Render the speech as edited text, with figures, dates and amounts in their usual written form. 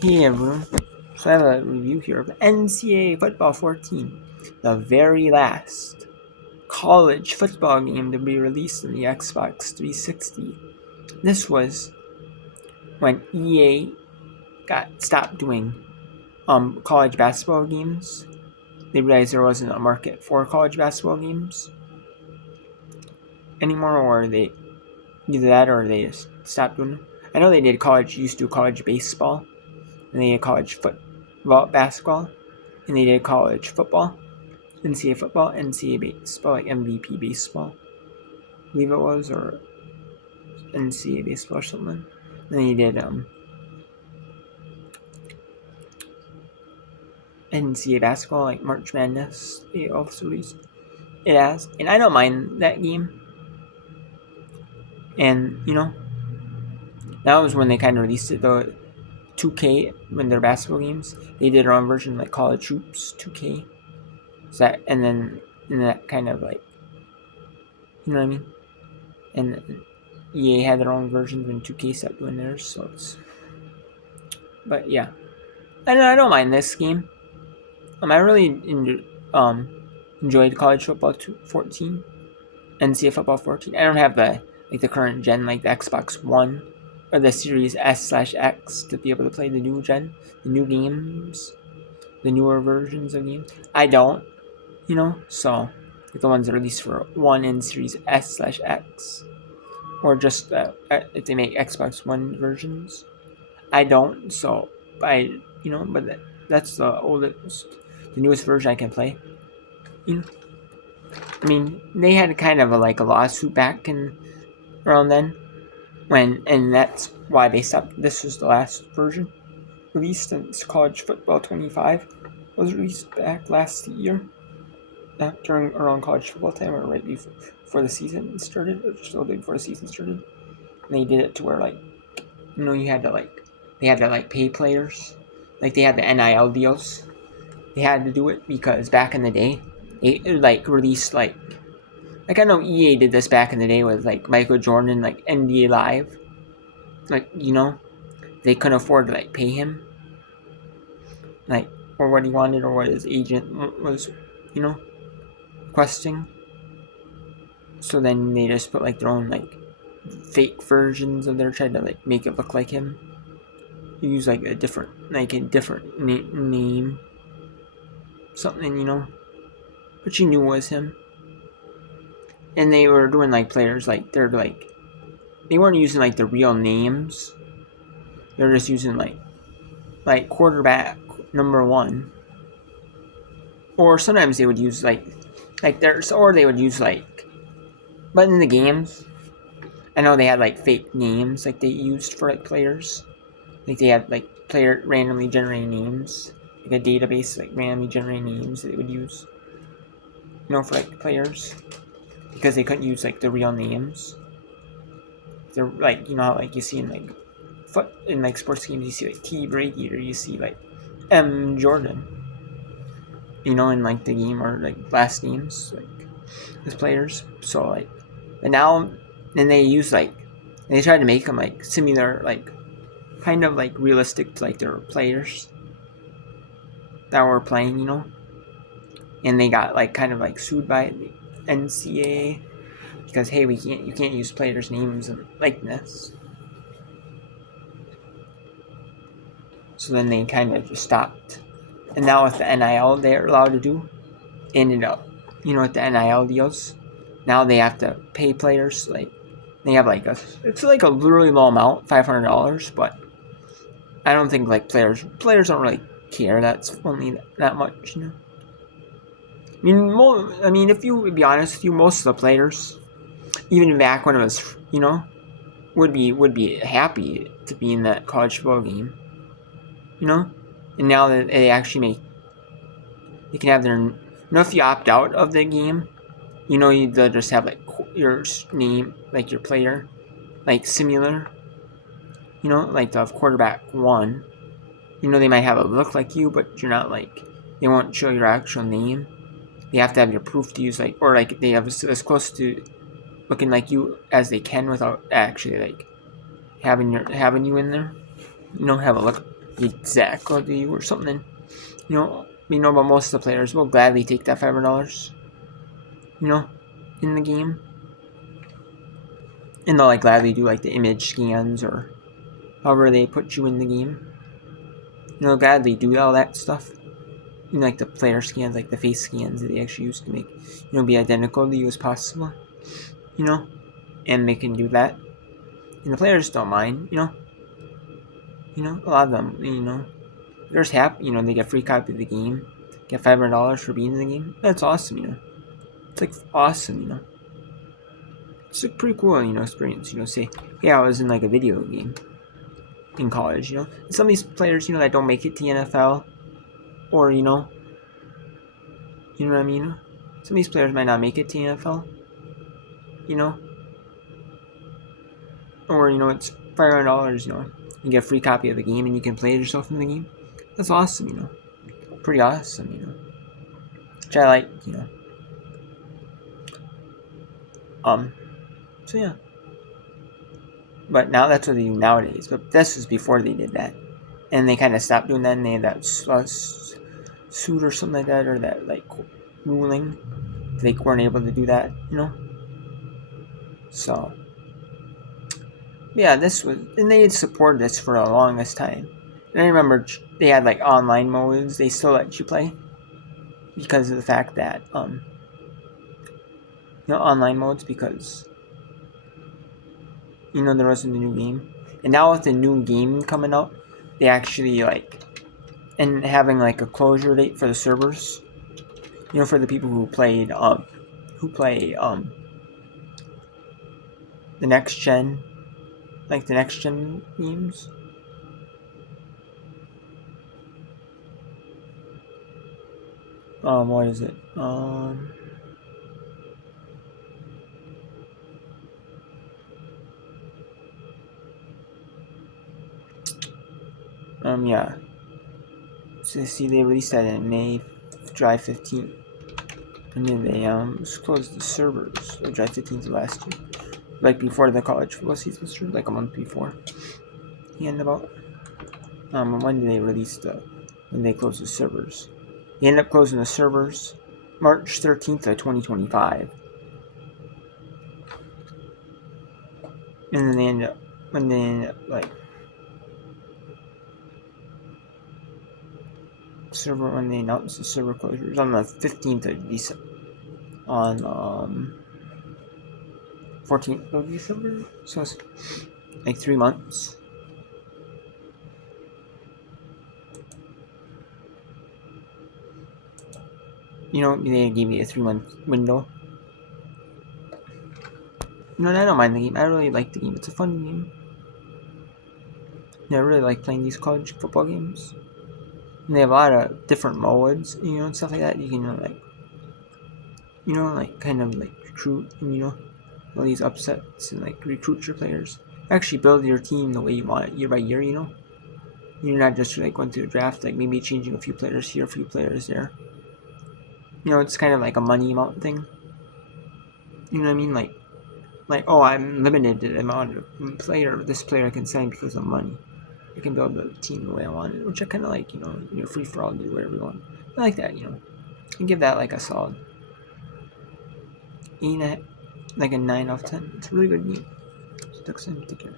Hey everyone, so I have a review here of NCAA Football 14, the very last college football game to be released in the Xbox 360. This was when EA got stopped doing college basketball games. They realized there wasn't a market for college basketball games anymore, or they either that or they just stopped doing them. I know they used to do college baseball, and they did college football, basketball, and they did college football. NCAA football, NCAA baseball, like MVP baseball, I believe it was, or NCAA baseball or something. And then he did NCAA basketball, like March Madness. They also released it as, and I don't mind that game. And that was when they kind of released it though. 2K, when their basketball games, they did their own version like College Hoops 2K. So that, and that kind of like, you know what I mean? And EA had their own versions when 2K stopped doing theirs, so it's. But yeah, I don't mind this game. I really enjoyed college football 14, NCAA football 14. I don't have the current gen, like the Xbox One or the Series S/X to be able to play the new gen, the new games, the newer versions of games. I don't, so like the ones that are released for One and Series S/X, or just if they make Xbox One versions. I don't, so but that's the oldest, the newest version I can play. I mean, they had kind of a lawsuit back in around then, and that's why they stopped. This was the last version released, and it's College Football 25 was released back last year, during around college football time, or right before the season started, or just a little bit before the season started. And they did it to where you had to they had to pay players, they had the NIL deals. They had to do it because back in the day, they released I know EA did this back in the day with Michael Jordan, NBA Live. They couldn't afford to pay him or what he wanted or what his agent was requesting. So then they just put their own fake versions of their, tried to make it look like him. You use a different name, something but you knew was him. And they were doing players they weren't using the real names. They were just using quarterback number 1, or sometimes they would use or they would use but in the games, I know they had fake names they used for players. They had player randomly generating names, a database randomly generating names that they would use for players, because they couldn't use the real names. They're how you see in sports games, you see T Brady, or you see M Jordan, in the game, or last names as players. So and now then they use they tried to make them similar, kind of realistic to their players that were playing, and they got kind of sued by the NCAA because, hey, you can't use players' names and likeness. So then they kind of just stopped. And now with the NIL they're allowed to do, ended up, with the NIL deals, now they have to pay players. They have it's a really low amount, $500, but I don't think players don't really care. That's only that much, I mean, if you would be honest with you, most of the players, even back when it was, would be happy to be in that college football game, and now that they actually they can have their, if you opt out of the game, they'll just have your name, your player, similar, of quarterback 1. They might have a look like you, but you're not they won't show your actual name. They have to have your proof to use or they have as close to looking like you as they can without actually having you in there. Have a look exactly or something. But most of the players will gladly take that $500. In the game, and they'll like gladly do like the image scans or however they put you in the game. Gladly do all that stuff. Like the player scans, like the face scans that they actually use to make, be identical to you as possible. And they can do that. And the players don't mind, a lot of them, they're just happy, they get a free copy of the game, get $500 for being in the game. That's awesome, It's like awesome, It's a pretty cool, experience, say, hey, I was in like a video game in college, And some of these players, that don't make it to the NFL, or, you know what I mean? Some of these players might not make it to the NFL, or, it's $500, you get a free copy of the game and you can play it yourself in the game. That's awesome, Pretty awesome, Which I like, So yeah. But now that's what they do nowadays. But this was before they did that. And they kind of stopped doing that, and they had that suit or something like that, or that, like, ruling. They weren't able to do that, So, yeah, this was, and they had supported this for the longest time. And I remember they had, like, online modes they still let you play. Because of the fact that, online modes, because, there wasn't a new game. And now with the new game coming out, they actually, like, and having, like, a closure date for the servers, for the people who play, the next gen, like, the next gen games. What is it? Yeah. So see, they released that in July 15th. And then they, closed the servers, July 15th of last year. Like, before the college football season started, like a month before. And about, when did they release when they closed the servers? They ended up closing the servers March 13th of 2025. And then they ended up, like, when they announced the server closures on the 15th of December, on 14th of December, so it's like 3 months. They gave me a 3-month window. I don't mind the game. I really like the game. It's a fun game. I really like playing these college football games. And they have a lot of different modes, and stuff like that. You can, kind of, like, recruit, and, all these upsets, and, like, recruit your players. Actually build your team the way you want it, year by year, You're not just, like, going through a draft, like, maybe changing a few players here, a few players there. It's kind of like a money amount thing. You know what I mean? Like, oh, I'm limited to the amount of this player I can sign because of money. I can build a team the way I want it, which I kind of like, free for all, do whatever you want. I like that, and give that, like, a solid 8, like a 9 out of 10. It's a really good game. So, take care.